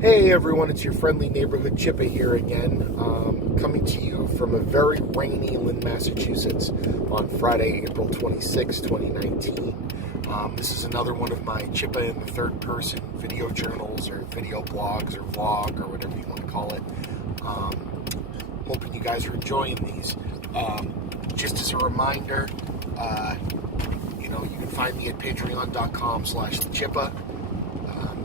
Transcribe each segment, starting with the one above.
Hey everyone, it's your friendly neighborhood Chippa here again, coming to you from a very rainy Lynn, Massachusetts on Friday, April 26, 2019. This is another one of my Chippa in the third person video journals or video blogs or vlog or whatever you want to call it. Hoping you guys are enjoying these. Just as a reminder, you can find me at patreon.com/thechippa.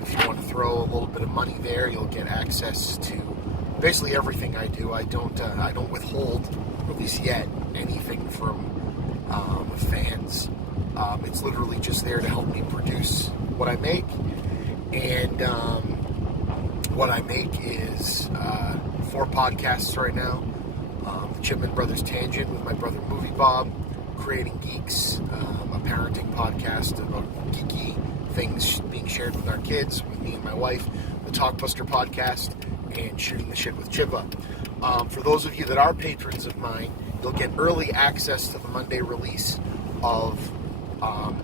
If you want to throw a little bit of money there, you'll get access to basically everything I do. I don't withhold, at least yet, anything from fans. It's literally just there to help me produce what I make. And what I make is 4 podcasts right now. The Chipman Brothers Tangent with my brother Movie Bob, Creating Geeks, a parenting podcast about geeky things being shared with our kids, with me and my wife, the Talkbuster podcast, and Shooting the Shit with Chippa. For those of you that are patrons of mine, you'll get early access to the Monday release of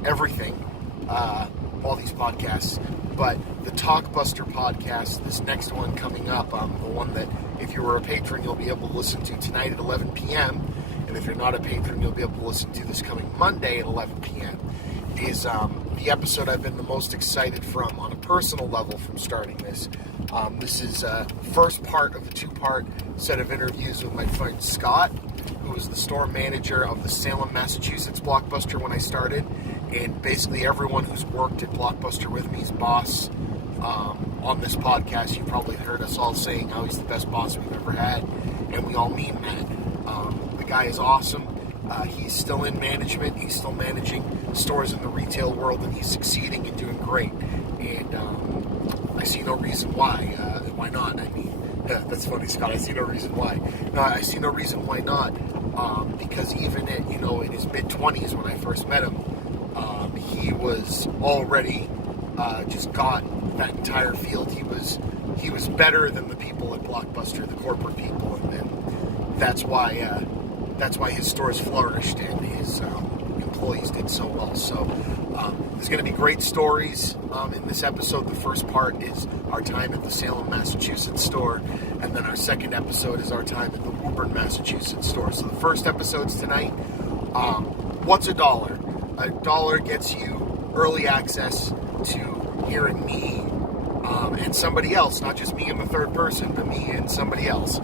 everything, all these podcasts. But the Talkbuster podcast, this next one coming up, the one that if you were a patron, you'll be able to listen to tonight at 11 p.m., and if you're not a patron, you'll be able to listen to this coming Monday at 11 p.m., is the episode I've been the most excited from on a personal level from starting this. This is first part of a 2-part set of interviews with my friend Scott, who was the store manager of the Salem, Massachusetts Blockbuster when I started, and basically everyone who's worked at Blockbuster with me's boss. On this podcast, you've probably heard us all saying how he's the best boss we've ever had, and we all mean that. The guy is awesome. He's still in management. He's still managing stores in the retail world, and he's succeeding and doing great. And I see no reason why. Why not? I mean, that's funny, Scott. I see no reason why. No, I see no reason why not. Because even at in his mid-20s when I first met him, he was already just got that entire field. He was better than the people at Blockbuster, the corporate people, and that's why his stores flourished and his employees did so well. So there's going to be great stories in this episode. The first part is our time at the Salem, Massachusetts store, and then our second episode is our time at the Woburn, Massachusetts store. So the first episode's tonight. What's a dollar? A dollar gets you early access to hearing me and somebody else, not just me in the third person, but me and somebody else,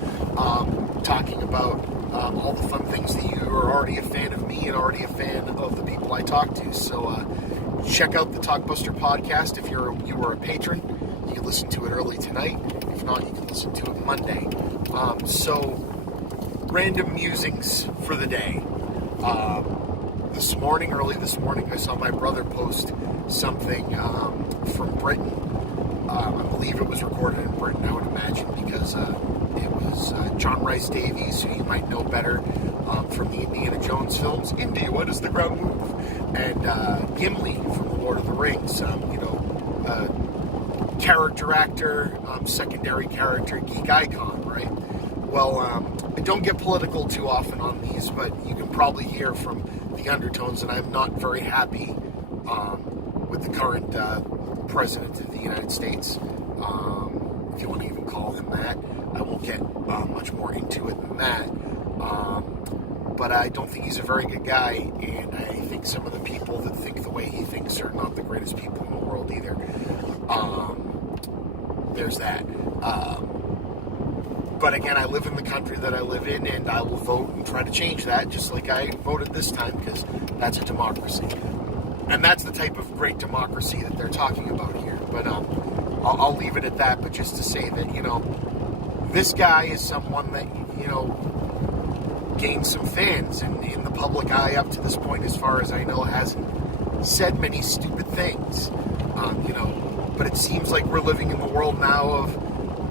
talking about all the fun things that you are already a fan of me and already a fan of the people I talk to. So check out the Talkbuster podcast. If you are a patron, you can listen to it early tonight. If not, you can listen to it Monday. So random musings for the day. Early this morning, I saw my brother post something from Britain. I believe it was recorded in Britain, I would imagine, because it was John Rhys-Davies, who you might know better from the Indiana Jones films, Indy, What Does the Ground Move? And Gimli from The Lord of the Rings, character actor, secondary character, geek icon, right? Well, I don't get political too often on these, but you can probably hear from the undertones that I'm not very happy with the current President of the United States, if you want to even call him that. I won't get much more into it than that, but I don't think he's a very good guy, and I think some of the people that think the way he thinks are not the greatest people in the world either. There's that. But again, I live in the country that I live in, and I will vote and try to change that, just like I voted this time, because that's a democracy. And that's the type of great democracy that they're talking about here. But I'll leave it at that. But just to say that, this guy is someone that, gained some fans in the public eye up to this point, as far as I know, hasn't said many stupid things. But it seems like we're living in the world now of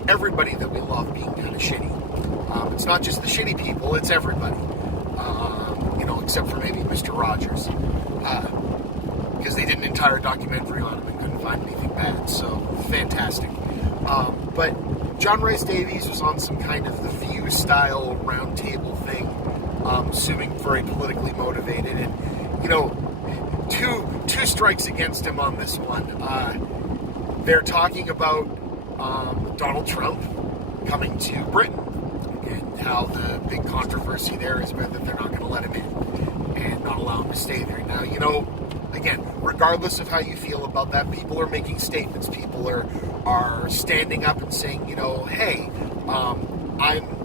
everybody that we love being kind of shitty. It's not just the shitty people, it's everybody. Except for maybe Mr. Rogers. Because they did an entire documentary on him and couldn't find anything bad. So, fantastic. But John Rhys-Davies was on some kind of The View-style roundtable thing, assuming very politically motivated. And, two strikes against him on this one. They're talking about Donald Trump coming to Britain, and how the big controversy there has been that they're not going to let him in and not allow him to stay there. Now, again, regardless of how you feel about that, people are making statements. People are standing up and saying, hey, I'm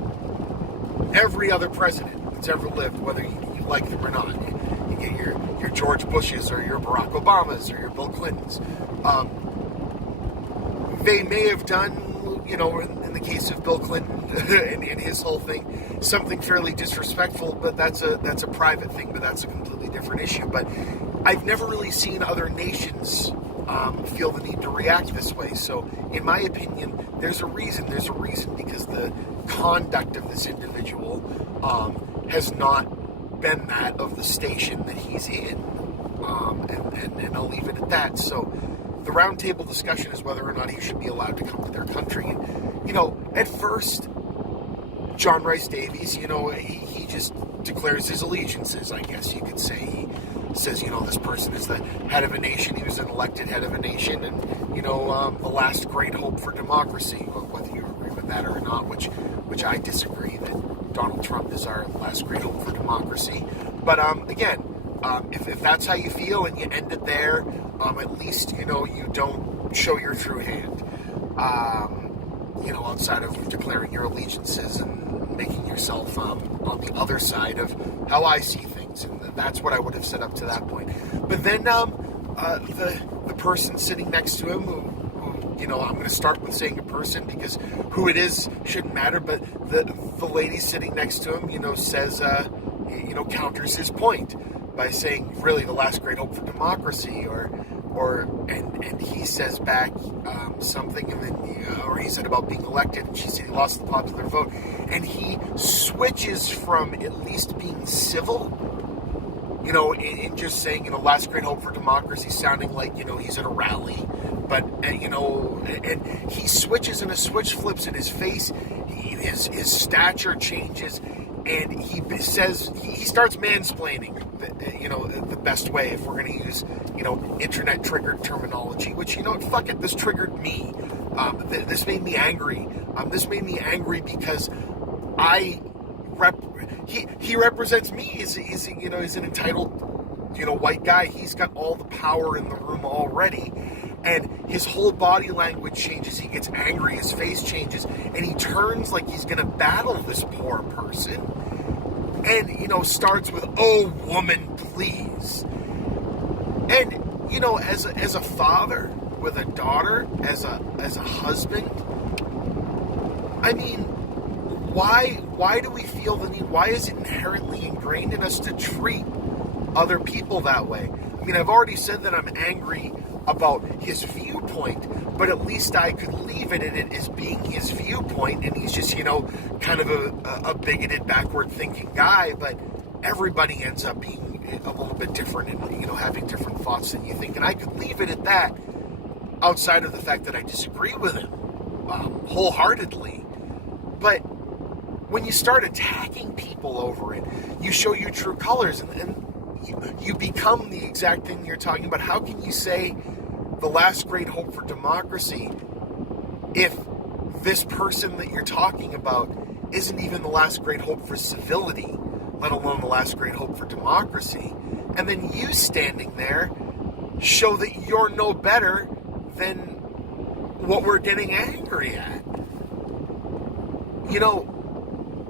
every other president that's ever lived, whether you like them or not. You get your George Bushes or your Barack Obamas or your Bill Clintons. They may have done, in the case of Bill Clinton and his whole thing, something fairly disrespectful, but that's a private thing, but that's a completely different issue. But I've never really seen other nations feel the need to react this way. So, in my opinion, there's a reason. There's a reason because the conduct of this individual has not been that of the station that he's in. And I'll leave it at that. So, the roundtable discussion is whether or not he should be allowed to come to their country. And, at first, John Rhys-Davies, he just declares his allegiances, I guess you could say. He says, this person is the head of a nation. He was an elected head of a nation, and, the last great hope for democracy, whether you agree with that or not, which I disagree, that Donald Trump is our last great hope for democracy. But, again, if that's how you feel and you end it there, at least, you don't show your true hand, outside of declaring your allegiances and making yourself on the other side of how I see things. And that's what I would have set up to that point. But then the person sitting next to him, who I'm going to start with saying a person because who it is shouldn't matter, but the lady sitting next to him, says, counters his point by saying, really, the last great hope for democracy, and he says back something, and then or he said about being elected, and she said he lost the popular vote, and he switches from at least being civil, in just saying, last great hope for democracy, sounding like, he's at a rally, but, and he switches, and a switch flips in his face, his stature changes, and he says, he starts mansplaining, the best way, if we're going to use, internet triggered terminology, which, fuck it, this triggered me. This made me angry. This made me angry because he represents me. He's an entitled, white guy. He's got all the power in the room already. And his whole body language changes. He gets angry. His face changes. And he turns like he's going to battle this poor person. And, starts with, "Oh, woman, please." And, as a father with a daughter, as a husband, I mean, why do we feel the need? Why is it inherently ingrained in us to treat other people that way? I mean, I've already said that I'm angry about his viewpoint, but at least I could leave it as being his viewpoint, and he's just, kind of a bigoted, backward-thinking guy, but everybody ends up being a little bit different and, having different thoughts than you think, and I could leave it at that, outside of the fact that I disagree with him wholeheartedly. But when you start attacking people over it, you show your true colors, and you become the exact thing you're talking about. How can you say the last great hope for democracy if this person that you're talking about isn't even the last great hope for civility, let alone the last great hope for democracy? And then you standing there show that you're no better than what we're getting angry at.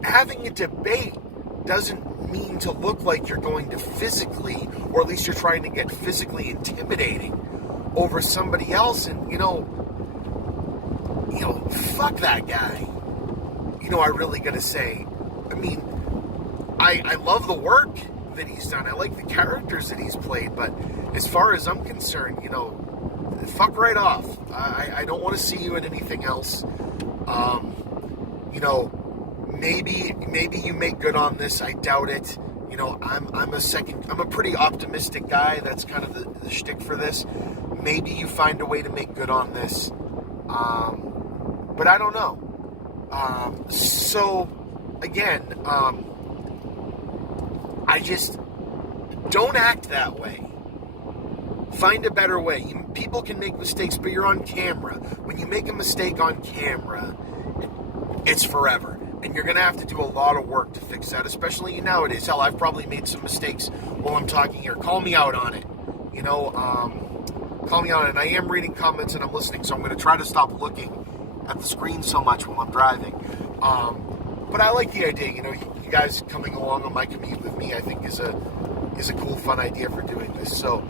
Having a debate doesn't mean to look like you're going to physically, or at least you're trying to get physically intimidating over somebody else. And, fuck that guy. I really gotta say, I mean, I love the work that he's done. I like the characters that he's played, but as far as I'm concerned, fuck right off. I don't want to see you in anything else. Maybe you make good on this. I doubt it. I'm a pretty optimistic guy. That's kind of the shtick for this. Maybe you find a way to make good on this. But I don't know. So, again, I just don't act that way. Find a better way. People can make mistakes, but you're on camera. When you make a mistake on camera, it's forever. And you're going to have to do a lot of work to fix that, especially nowadays. Hell, I've probably made some mistakes while I'm talking here. Call me out on it. Call me out on it. And I am reading comments and I'm listening, so I'm going to try to stop looking at the screen so much when I'm driving. But I like the idea. You guys coming along on my commute with me, I think is a cool, fun idea for doing this. So,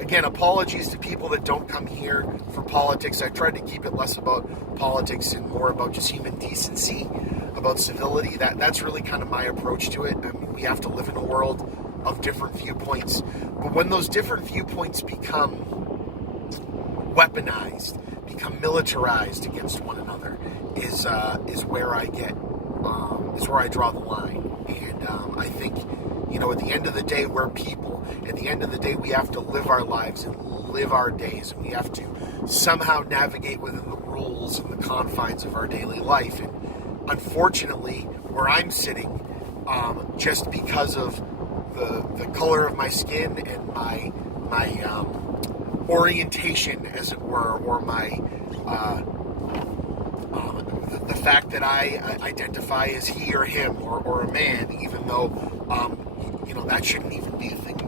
again, apologies to people that don't come here for politics. I tried to keep it less about politics and more about just human decency, about civility. That's really kind of my approach to it. I mean, we have to live in a world of different viewpoints. But when those different viewpoints become weaponized, become militarized against one another, is where I get, is where I draw the line. And I think, at the end of the day, we're people. At the end of the day, we have to live our lives and live our days. And we have to somehow navigate within the rules and the confines of our daily life. And unfortunately, where I'm sitting, just because of the color of my skin and my orientation, as it were, or my the fact that I identify as he or him or a man, even though that shouldn't even be a thing.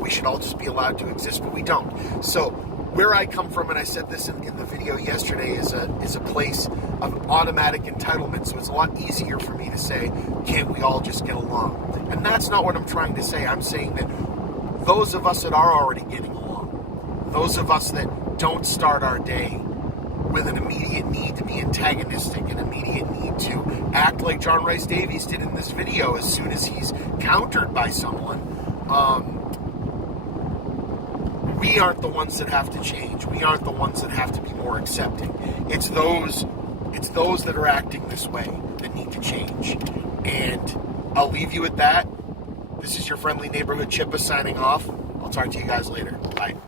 We should all just be allowed to exist, but we don't. So where I come from, and I said this in the video yesterday, is a place of automatic entitlement. So it's a lot easier for me to say, can't we all just get along? And that's not what I'm trying to say. I'm saying that those of us that are already getting along, those of us that don't start our day with an immediate need to be antagonistic, an immediate need to act like John Rhys-Davies did in this video as soon as he's countered by someone, we aren't the ones that have to change. We aren't the ones that have to be more accepting. It's those that are acting this way that need to change. And I'll leave you with that. This is your friendly neighborhood Chippa signing off. I'll talk to you guys later. Bye.